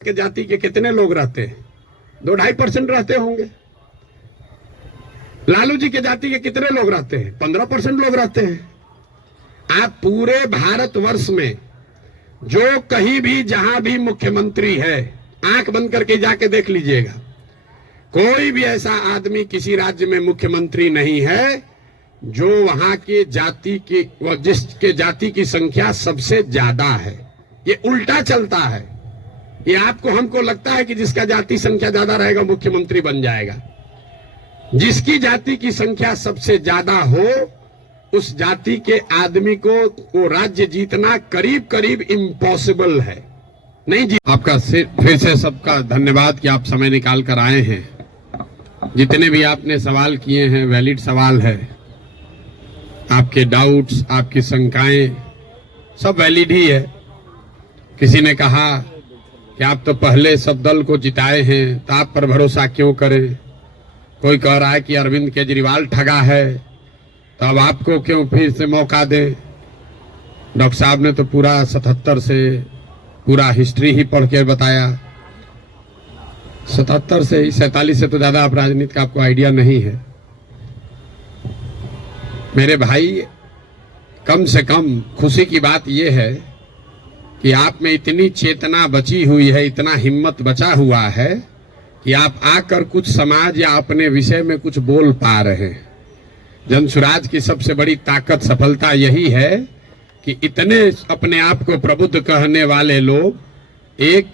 के जाति के कितने लोग रहते हैं? 2-2.5% रहते होंगे। लालू जी के जाति के कितने लोग रहते हैं? 15% लोग रहते हैं। आप पूरे भारतवर्ष में जो कहीं भी जहां भी मुख्यमंत्री है, आंख बंद करके जाके देख लीजिएगा, कोई भी ऐसा आदमी किसी राज्य में मुख्यमंत्री नहीं है जो वहां के जाति की, जिसके जाति की संख्या सबसे ज्यादा है। ये उल्टा चलता है। ये आपको हमको लगता है कि जिसका जाति संख्या ज्यादा रहेगा मुख्यमंत्री बन जाएगा। जिसकी जाति की संख्या सबसे ज्यादा हो, उस जाति के आदमी को वो राज्य जीतना करीब करीब इम्पॉसिबल है। नहीं जी। आपका फिर से सबका धन्यवाद कि आप समय निकाल कर आए हैं। जितने भी आपने सवाल किए हैं वैलिड सवाल है। आपके डाउट्स, आपकी शंकाएं सब वैलिड ही है। किसी ने कहा कि आप तो पहले सब दल को जिताए हैं, तो आप पर भरोसा क्यों करें? कोई कह रहा है कि अरविंद केजरीवाल ठगा है, तो अब आपको क्यों फिर से मौका दें? डॉक्टर साहब ने तो पूरा 77 से पूरा हिस्ट्री ही पढ़ के बताया। 77 से ही 47 से तो ज्यादा आप राजनीति का आपको आइडिया नहीं है। मेरे भाई, कम से कम खुशी की बात यह है कि आप में इतनी चेतना बची हुई है, इतना हिम्मत बचा हुआ है कि आप आकर कुछ समाज या अपने विषय में कुछ बोल पा रहे हैं। जनसुराज की सबसे बड़ी ताकत, सफलता यही है कि इतने अपने आप को प्रबुद्ध कहने वाले लोग एक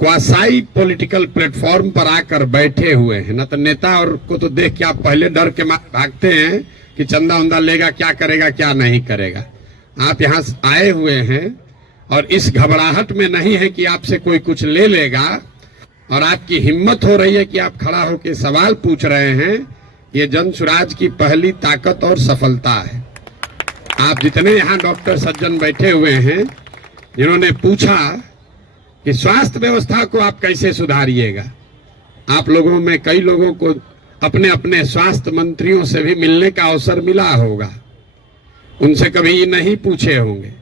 क्वासाई पॉलिटिकल प्लेटफॉर्म पर आकर बैठे हुए हैं। न तो नेता और को तो देख के आप पहले डर के मारे भागते हैं कि चंदा उंदा लेगा, क्या करेगा क्या नहीं करेगा। आप यहाँ आए हुए हैं और इस घबराहट में नहीं है कि आपसे कोई कुछ ले लेगा, और आपकी हिम्मत हो रही है कि आप खड़ा होकर सवाल पूछ रहे हैं। ये जनसुराज की पहली ताकत और सफलता है। आप जितने यहाँ डॉक्टर सज्जन बैठे हुए हैं, जिन्होंने पूछा कि स्वास्थ्य व्यवस्था को आप कैसे सुधारिएगा, आप लोगों में कई लोगों को अपने अपने स्वास्थ्य मंत्रियों से भी मिलने का अवसर मिला होगा। उनसे कभी नहीं पूछे होंगे,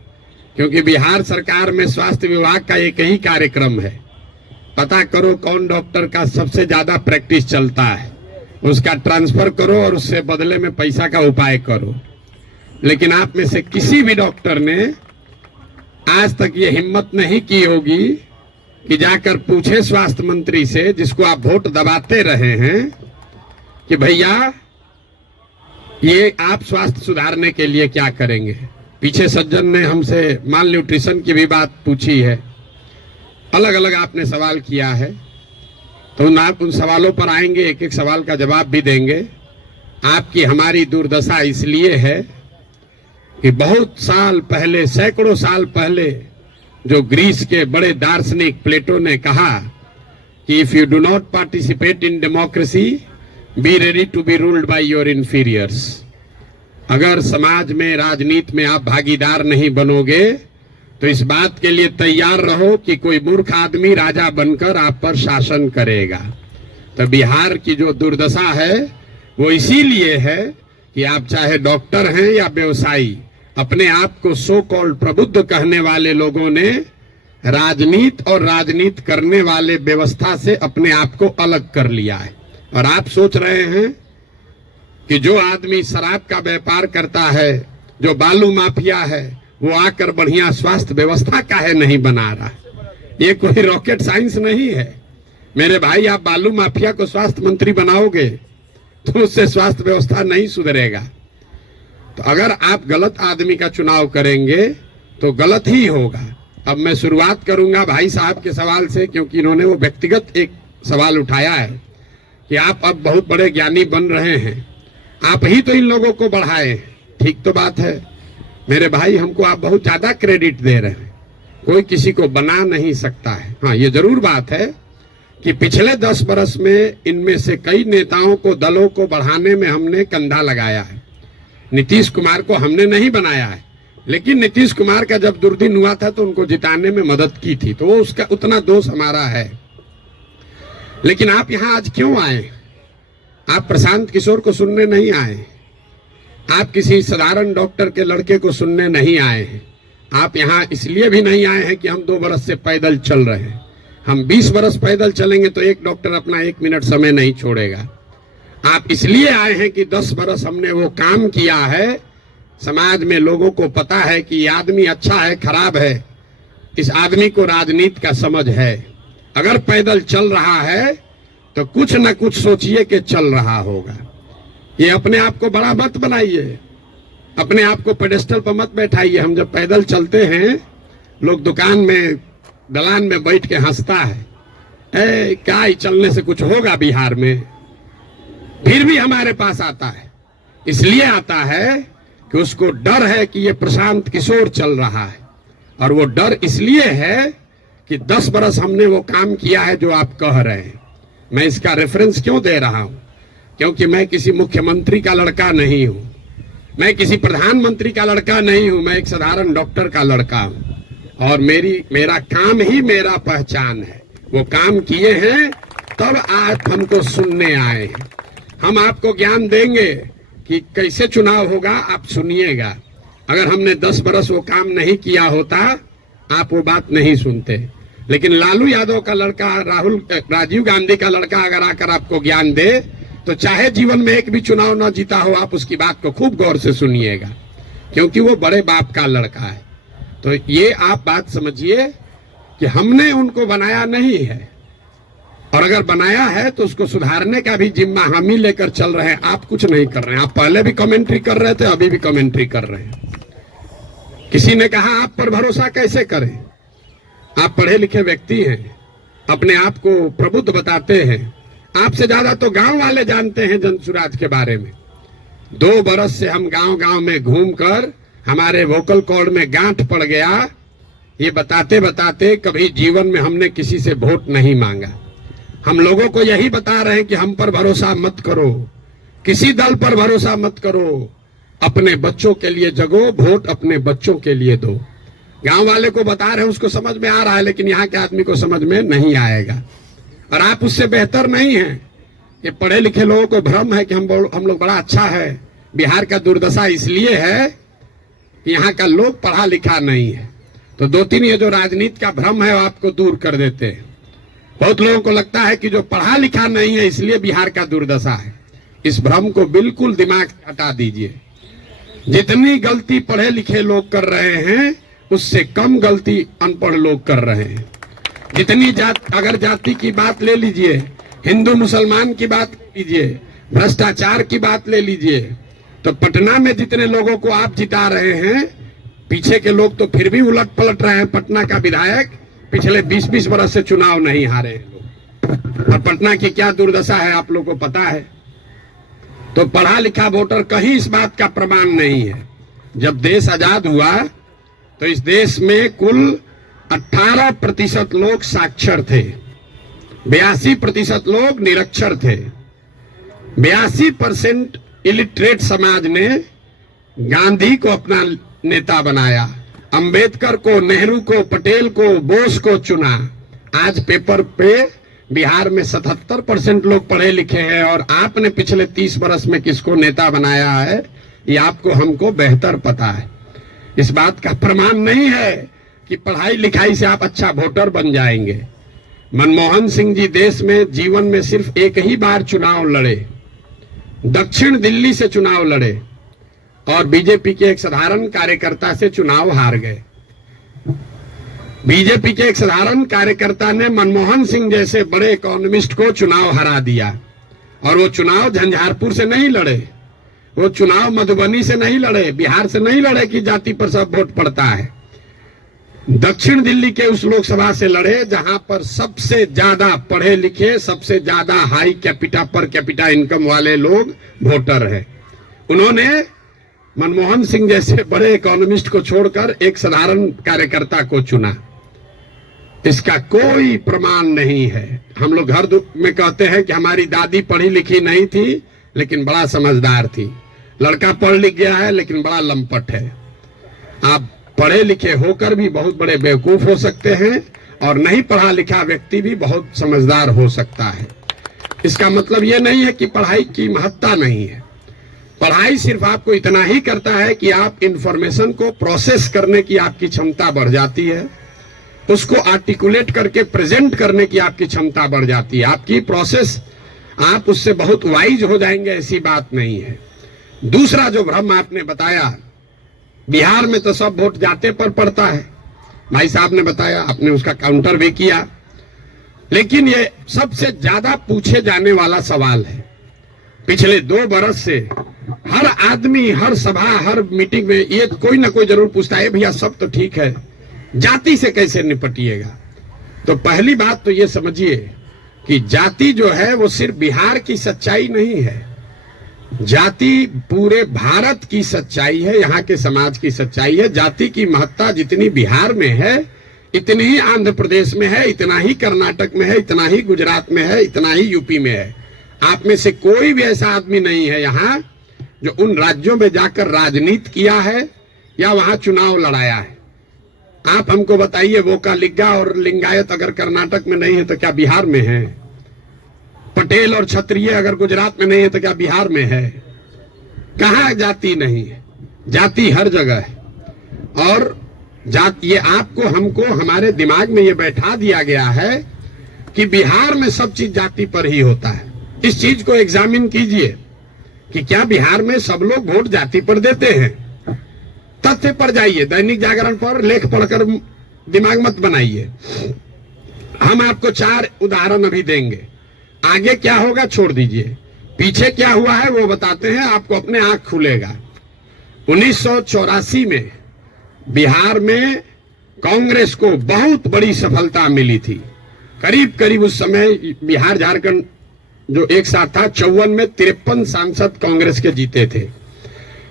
क्योंकि बिहार सरकार में स्वास्थ्य विभाग का एक ही कार्यक्रम है, पता करो कौन डॉक्टर का सबसे ज्यादा प्रैक्टिस चलता है, उसका ट्रांसफर करो और उससे बदले में पैसा का उपाय करो। लेकिन आप में से किसी भी डॉक्टर ने आज तक ये हिम्मत नहीं की होगी कि जाकर पूछे स्वास्थ्य मंत्री से, जिसको आप वोट दबाते रहे हैं, कि भैया ये आप स्वास्थ्य सुधारने के लिए क्या करेंगे। पीछे सज्जन ने हमसे माल न्यूट्रिशन की भी बात पूछी है। अलग अलग आपने सवाल किया है, तो आप उन सवालों पर आएंगे, एक एक सवाल का जवाब भी देंगे। आपकी हमारी दुर्दशा इसलिए है कि बहुत साल पहले, सैकड़ों साल पहले, जो ग्रीस के बड़े दार्शनिक प्लेटो ने कहा कि if you do not participate in democracy, be ready to be ruled by your inferiors. अगर समाज में, राजनीति में आप भागीदार नहीं बनोगे तो इस बात के लिए तैयार रहो कि कोई मूर्ख आदमी राजा बनकर आप पर शासन करेगा। तो बिहार की जो दुर्दशा है वो इसीलिए है कि आप चाहे डॉक्टर हैं या व्यवसायी, अपने आप को सो कॉल्ड प्रबुद्ध कहने वाले लोगों ने राजनीति और राजनीति करने वाले व्यवस्था से अपने आप को अलग कर लिया है। और आप सोच रहे हैं कि जो आदमी शराब का व्यापार करता है, जो बालू माफिया है, वो आकर बढ़िया स्वास्थ्य व्यवस्था काहे नहीं बना रहा। ये कोई रॉकेट साइंस नहीं है मेरे भाई। आप बालू माफिया को स्वास्थ्य मंत्री बनाओगे तो उससे स्वास्थ्य व्यवस्था नहीं सुधरेगा। तो अगर आप गलत आदमी का चुनाव करेंगे तो गलत ही होगा। अब मैं शुरुआत करूंगा भाई साहब के सवाल से, क्योंकि इन्होंने वो व्यक्तिगत एक सवाल उठाया है कि आप अब बहुत बड़े ज्ञानी बन रहे हैं, आप ही तो इन लोगों को बढ़ाए। ठीक तो बात है मेरे भाई, हमको आप बहुत ज्यादा क्रेडिट दे रहे हैं। कोई किसी को बना नहीं सकता है। हाँ, ये जरूर बात है कि पिछले 10 बरस में इनमें से कई नेताओं को, दलों को बढ़ाने में हमने कंधा लगाया है। नीतीश कुमार को हमने नहीं बनाया है, लेकिन नीतीश कुमार का जब दुर्दिन हुआ था तो उनको जिताने में मदद की थी, तो वो उसका उतना दोष हमारा है। लेकिन आप यहाँ आज क्यों आए? आप प्रशांत किशोर को सुनने नहीं आए, आप किसी साधारण डॉक्टर के लड़के को सुनने नहीं आए हैं। आप यहाँ इसलिए भी नहीं आए हैं कि हम 2 बरस से पैदल चल रहे हैं। हम 20 बरस पैदल चलेंगे तो एक डॉक्टर अपना 1 मिनट समय नहीं छोड़ेगा। आप इसलिए आए हैं कि 10 बरस हमने वो काम किया है, समाज में लोगों को पता है कि ये आदमी अच्छा है खराब है, इस आदमी को राजनीति का समझ है। अगर पैदल चल रहा है तो कुछ न कुछ सोचिए कि चल रहा होगा। ये अपने आप को बड़ा मत बनाइए, अपने आप को पेडेस्टल पर मत बैठाइए। हम जब पैदल चलते हैं, लोग दुकान में दलान में बैठ के हंसता है, क्या ही चलने से कुछ होगा बिहार में। फिर भी हमारे पास आता है, इसलिए आता है कि उसको डर है कि ये प्रशांत किशोर चल रहा है। और वो डर इसलिए है कि 10 बरस हमने वो काम किया है जो आप कह रहे हैं। मैं इसका रेफरेंस क्यों दे रहा हूं? क्योंकि मैं किसी मुख्यमंत्री का लड़का नहीं हूं, मैं किसी प्रधानमंत्री का लड़का नहीं हूं, मैं एक साधारण डॉक्टर का लड़का हूं। और मेरा काम ही मेरा पहचान है। वो काम किए हैं तब आज हमको सुनने आए हैं। हम आपको ज्ञान देंगे कि कैसे चुनाव होगा, आप सुनिएगा। अगर हमने 10 बरस वो काम नहीं किया होता, आप वो बात नहीं सुनते। लेकिन लालू यादव का लड़का, राजीव गांधी का लड़का अगर आकर आपको ज्ञान दे, तो चाहे जीवन में एक भी चुनाव न जीता हो, आप उसकी बात को खूब गौर से सुनिएगा, क्योंकि वो बड़े बाप का लड़का है। तो ये आप बात समझिए कि हमने उनको बनाया नहीं है, और अगर बनाया है तो उसको सुधारने का भी जिम्मा हम ही लेकर चल रहे हैं। आप कुछ नहीं कर रहे हैं। आप पहले भी कमेंट्री कर रहे थे, अभी भी कमेंट्री कर रहे हैं। किसी ने कहा आप पर भरोसा कैसे करें? आप पढ़े लिखे व्यक्ति हैं, अपने आप को प्रबुद्ध बताते हैं। आपसे ज्यादा तो गांव वाले जानते हैं जनसुराज के बारे में। 2 बरस से हम गांव गांव में घूमकर हमारे वोकल कॉर्ड में गांठ पड़ गया। ये बताते बताते कभी जीवन में हमने किसी से वोट नहीं मांगा। हम लोगों को यही बता रहे हैं कि हम पर भरोसा मत करो, किसी दल पर भरोसा मत करो, अपने बच्चों के लिए जगो, वोट अपने बच्चों के लिए दो। गांव वाले को बता रहे हैं, उसको समझ में आ रहा है, लेकिन यहाँ के आदमी को समझ में नहीं आएगा। और आप उससे बेहतर नहीं हैं। ये पढ़े लिखे लोगों को भ्रम है कि हम लोग बड़ा अच्छा है। बिहार का दुर्दशा इसलिए है कि यहाँ का लोग पढ़ा लिखा नहीं है। तो 2-3 ये जो राजनीति का भ्रम है वो आपको दूर कर देते हैं। बहुत लोगों को लगता है कि जो पढ़ा लिखा नहीं है इसलिए बिहार का दुर्दशा है। इस भ्रम को बिल्कुल दिमाग से हटा दीजिए। जितनी गलती पढ़े लिखे लोग कर रहे हैं, उससे कम गलती अनपढ़ लोग कर रहे हैं। जितनी अगर जाति की बात ले लीजिए, हिंदू मुसलमान की बात ले लीजिए, भ्रष्टाचार की बात ले लीजिए, तो पटना में जितने लोगों को आप जिता रहे हैं, पीछे के लोग तो फिर भी उलट पलट रहे हैं। पटना का विधायक पिछले 20-20 बरस से चुनाव नहीं हारे हैं लोग। और पटना की क्या दुर्दशा है आप लोगों को पता है। तो पढ़ा लिखा वोटर कहीं इस बात का प्रमाण नहीं है। जब देश आजाद हुआ तो इस देश में कुल 18% लोग साक्षर थे, 82% लोग निरक्षर थे। 82% इलिटरेट समाज ने गांधी को अपना नेता बनाया, अंबेडकर को, नेहरू को, पटेल को, बोस को चुना। आज पेपर पे बिहार में 77% लोग पढ़े लिखे हैं, और आपने पिछले 30 बरस में किसको नेता बनाया है ये आपको हमको बेहतर पता है। इस बात का प्रमाण नहीं है कि पढ़ाई लिखाई से आप अच्छा वोटर बन जाएंगे। मनमोहन सिंह जी देश में जीवन में सिर्फ एक ही बार चुनाव लड़े, दक्षिण दिल्ली से चुनाव लड़े, और बीजेपी के एक साधारण कार्यकर्ता से चुनाव हार गए। बीजेपी के एक साधारण कार्यकर्ता ने मनमोहन सिंह जैसे बड़े इकोनॉमिस्ट को चुनाव हरा दिया। और वो चुनाव झंझारपुर से नहीं लड़े, वो चुनाव मधुबनी से नहीं लड़े, बिहार से नहीं लड़े कि जाति पर सब वोट पड़ता है। दक्षिण दिल्ली के उस लोकसभा से लड़े जहां पर सबसे ज्यादा पढ़े लिखे, सबसे ज्यादा high capita per capita income वाले लोग वोटर हैं। उन्होंने मनमोहन सिंह जैसे बड़े इकोनॉमिस्ट को छोड़कर एक साधारण कार्यकर्ता को चुना। इसका कोई प्रमाण नहीं है। हम लोग घर में कहते हैं कि हमारी दादी पढ़ी लिखी नहीं थी लेकिन बड़ा समझदार थी। लड़का पढ़ लिख गया है लेकिन बड़ा लंपट है। आप पढ़े लिखे होकर भी बहुत बड़े बेवकूफ हो सकते हैं, और नहीं पढ़ा लिखा व्यक्ति भी बहुत समझदार हो सकता है। इसका मतलब यह नहीं है कि पढ़ाई की महत्ता नहीं है। पढ़ाई सिर्फ आपको इतना ही करता है कि आप इंफॉर्मेशन को प्रोसेस करने की आपकी क्षमता बढ़ जाती है। उसको आर्टिकुलेट करके प्रेजेंट करने की आपकी क्षमता बढ़ जाती है, आपकी प्रोसेस, आप उससे बहुत वाइज हो जाएंगे, ऐसी बात नहीं है। दूसरा जो भ्रम आपने बताया, बिहार में तो सब वोट जाते पर पड़ता है, भाई साहब ने बताया, आपने उसका काउंटर भी किया, लेकिन ये सबसे ज्यादा पूछे जाने वाला सवाल है। पिछले 2 बरस से हर आदमी, हर सभा, हर मीटिंग में ये कोई ना कोई जरूर पूछता है, भैया सब तो ठीक है, जाति से कैसे निपटिएगा? तो पहली बात तो ये समझिए कि जाति जो है वो सिर्फ बिहार की सच्चाई नहीं है, जाति पूरे भारत की सच्चाई है, यहाँ के समाज की सच्चाई है। जाति की महत्ता जितनी बिहार में है, इतनी ही आंध्र प्रदेश में है, इतना ही कर्नाटक में है, इतना ही गुजरात में है, इतना ही यूपी में है। आप में से कोई भी ऐसा आदमी नहीं है यहाँ जो उन राज्यों में जाकर राजनीति किया है या वहां चुनाव लड़ाया है। आप हमको बताइए, वोका लिग्गा और लिंगायत अगर कर्नाटक में नहीं है तो क्या बिहार में है? पटेल और क्षत्रिय अगर गुजरात में नहीं है तो क्या बिहार में है? कहाँ जाति नहीं है? जाति हर जगह है। और जाति, ये आपको हमको हमारे दिमाग में ये बैठा दिया गया है कि बिहार में सब चीज जाति पर ही होता है। इस चीज को एग्जामिन कीजिए कि क्या बिहार में सब लोग वोट जाति पर देते हैं? तथ्य पर जाइए, दैनिक जागरण पर लेख पढ़कर दिमाग मत बनाइए। हम आपको 4 उदाहरण अभी देंगे, आगे क्या होगा छोड़ दीजिए, पीछे क्या हुआ है वो बताते हैं, आपको अपने आंख खुलेगा। 1984 में बिहार में कांग्रेस को बहुत बड़ी सफलता मिली थी। करीब करीब उस समय बिहार झारखंड जो एक साथ था, 54 में 53 सांसद कांग्रेस के जीते थे।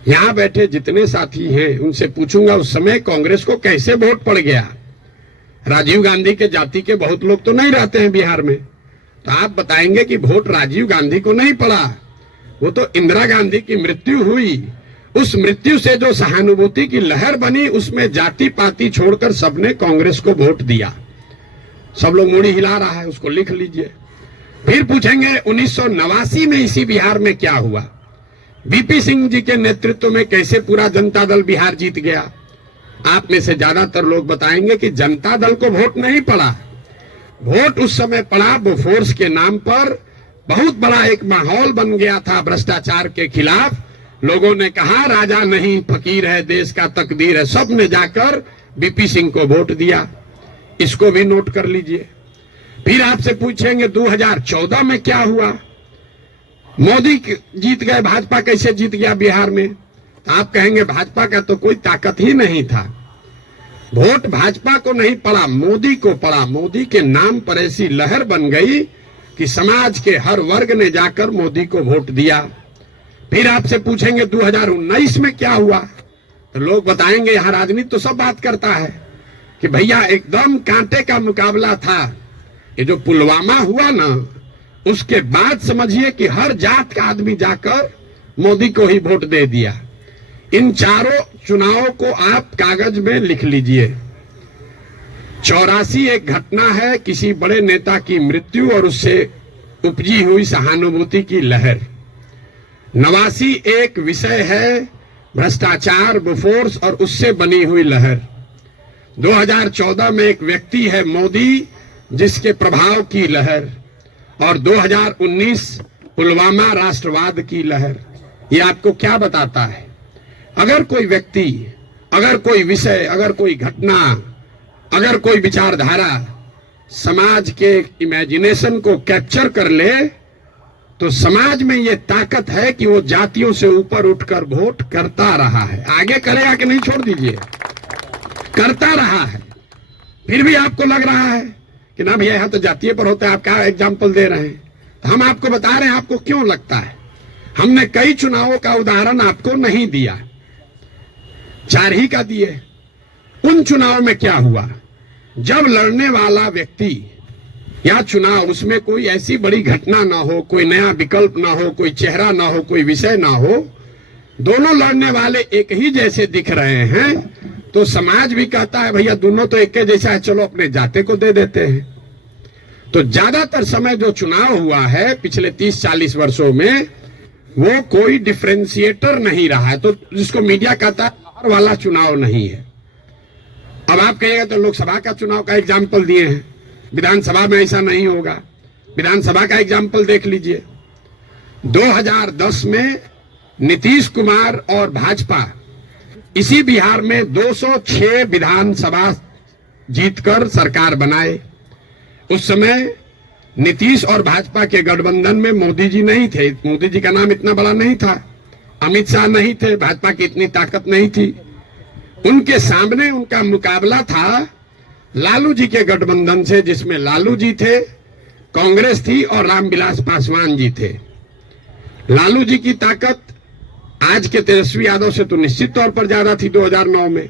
यहां बैठे जितने साथी हैं उनसे पूछूंगा उस समय कांग्रेस को कैसे वोट पड़ गया। राजीव गांधी के जाति के बहुत लोग तो नहीं रहते हैं बिहार में, तो आप बताएंगे कि वोट राजीव गांधी को नहीं पड़ा, वो तो इंदिरा गांधी की मृत्यु हुई, उस मृत्यु से जो सहानुभूति की लहर बनी उसमें जाति पाति छोड़कर सबने कांग्रेस को वोट दिया। सब लोग मुड़ी हिला रहा है, उसको लिख लीजिए। फिर पूछेंगे 1989 में इसी बिहार में क्या हुआ, बीपी सिंह जी के नेतृत्व में कैसे पूरा जनता दल बिहार जीत गया। आप में से ज्यादातर लोग बताएंगे कि जनता दल को वोट नहीं पड़ा, वोट उस समय पड़ा बोफोर्स के नाम पर। बहुत बड़ा एक माहौल बन गया था भ्रष्टाचार के खिलाफ, लोगों ने कहा राजा नहीं फकीर है, देश का तकदीर है, सब ने जाकर बीपी सिंह को वोट दिया। इसको भी नोट कर लीजिए। फिर आपसे पूछेंगे 2014 में क्या हुआ, मोदी जीत गए, भाजपा कैसे जीत गया बिहार में? तो आप कहेंगे भाजपा का तो कोई ताकत ही नहीं था, वोट भाजपा को नहीं पड़ा, मोदी को पड़ा। मोदी के नाम पर ऐसी लहर बन गई कि समाज के हर वर्ग ने जाकर मोदी को वोट दिया। फिर आपसे पूछेंगे 2019 में क्या हुआ, तो लोग बताएंगे यहाँ राजनीति तो सब बात करता है कि भैया एकदम कांटे का मुकाबला था। ये जो पुलवामा हुआ ना, उसके बाद समझिए कि हर जात का आदमी जाकर मोदी को ही वोट दे दिया। इन चारों चुनावों को आप कागज में लिख लीजिए। 84 एक घटना है, किसी बड़े नेता की मृत्यु और उससे उपजी हुई सहानुभूति की लहर। 89 एक विषय है, भ्रष्टाचार, बोफोर्स और उससे बनी हुई लहर। 2014 में एक व्यक्ति है मोदी, जिसके प्रभाव की लहर। और 2019 पुलवामा राष्ट्रवाद की लहर। ये आपको क्या बताता है? अगर कोई व्यक्ति, अगर कोई विषय, अगर कोई घटना, अगर कोई विचारधारा समाज के इमेजिनेशन को कैप्चर कर ले, तो समाज में ये ताकत है कि वो जातियों से ऊपर उठकर वोट करता रहा है। आगे करेगा कि नहीं छोड़ दीजिए, करता रहा है। फिर भी आपको लग रहा है कि ना भैया यहाँ तो जातीय पर होता है, आप क्या एग्जाम्पल दे रहे हैं? तो हम आपको बता रहे हैं आपको क्यों लगता है। हमने कई चुनावों का उदाहरण आपको नहीं दिया, 4 ही का दिए। उन चुनाव में क्या हुआ, जब लड़ने वाला व्यक्ति या चुनाव, उसमें कोई ऐसी बड़ी घटना ना हो, कोई नया विकल्प ना हो, कोई चेहरा ना हो, कोई विषय ना हो, दोनों लड़ने वाले एक ही जैसे दिख रहे हैं, तो समाज भी कहता है भैया दोनों तो एक जैसा है, चलो अपने जाते को दे देते हैं। तो ज्यादातर समय जो चुनाव हुआ है पिछले 30-40 वर्षों में, वो कोई डिफरेंशिएटर नहीं रहा है। तो जिसको मीडिया कहता है लहर वाला चुनाव नहीं है। अब आप कहिएगा तो लोकसभा का चुनाव का एग्जाम्पल दिए हैं, विधानसभा में ऐसा नहीं होगा। विधानसभा का एग्जाम्पल देख लीजिए। 2010 में नीतीश कुमार और भाजपा इसी बिहार में 206 विधानसभा जीतकर सरकार बनाए। उस समय नीतीश और भाजपा के गठबंधन में मोदी जी नहीं थे, मोदी जी का नाम इतना बड़ा नहीं था, अमित शाह नहीं थे, भाजपा की इतनी ताकत नहीं थी। उनके सामने उनका मुकाबला था लालू जी के गठबंधन से, जिसमें लालू जी थे, कांग्रेस थी और रामविलास पासवान जी थे। लालू जी की ताकत आज के तेजस्वी यादव से तो निश्चित तौर पर ज्यादा थी 2009 में।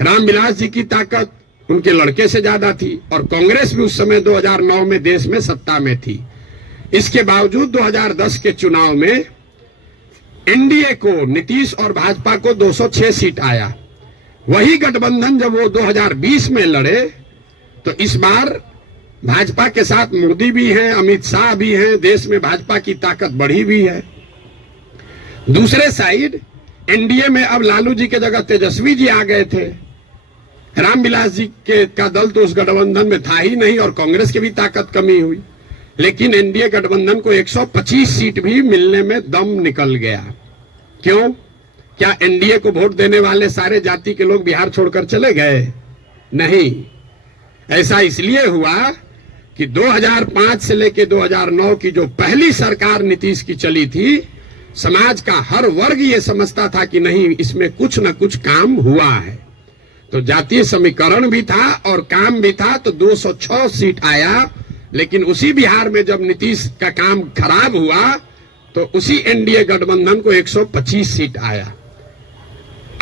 रामविलास जी की ताकत उनके लड़के से ज्यादा थी और कांग्रेस भी उस समय 2009 में देश में सत्ता में थी। इसके बावजूद 2010 के चुनाव में एनडीए को, नीतीश और भाजपा को 206 सीट आया। वही गठबंधन जब वो 2020 में लड़े तो इस बार भाजपा के साथ मोदी भी हैं, अमित शाह भी हैं, देश में भाजपा की ताकत बढ़ी भी है। दूसरे साइड एनडीए में अब लालू जी के जगह तेजस्वी जी आ गए थे। रामविलास जी का दल तो उस गठबंधन में था ही नहीं और कांग्रेस की भी ताकत कमी हुई, लेकिन एनडीए गठबंधन को 125 सीट भी मिलने में दम निकल गया। क्यों? क्या एनडीए को वोट देने वाले सारे जाति के लोग बिहार छोड़कर चले गए? नहीं, ऐसा इसलिए हुआ कि 2005 से लेकर 2009 की जो पहली सरकार नीतीश की चली थी, समाज का हर वर्ग ये समझता था कि नहीं, इसमें कुछ न कुछ काम हुआ है। तो जातीय समीकरण भी था और काम भी था, तो 206 सीट आया। लेकिन उसी बिहार में जब नीतीश का काम खराब हुआ तो उसी एनडीए गठबंधन को 125 सीट आया।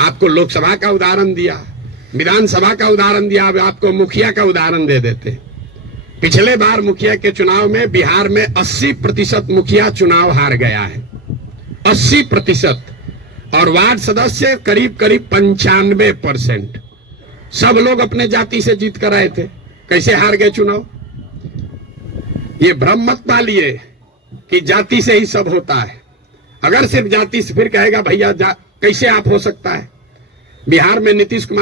आपको लोकसभा का उदाहरण दिया, विधानसभा का उदाहरण दिया, अब आपको मुखिया का उदाहरण दे देते। पिछले बार मुखिया के चुनाव में बिहार में 80% मुखिया चुनाव हार गया है, 80%, और वार्ड सदस्य करीब करीब 95%। सब लोग अपने जाति से जीत कर आए थे। कैसे हार गए चुनाव? ये भ्रम मत पालिए कि जाति से ही सब होता है। अगर सिर्फ जाति से, फिर कहेगा भैया कैसे आप हो सकता है। बिहार में नीतीश कुमार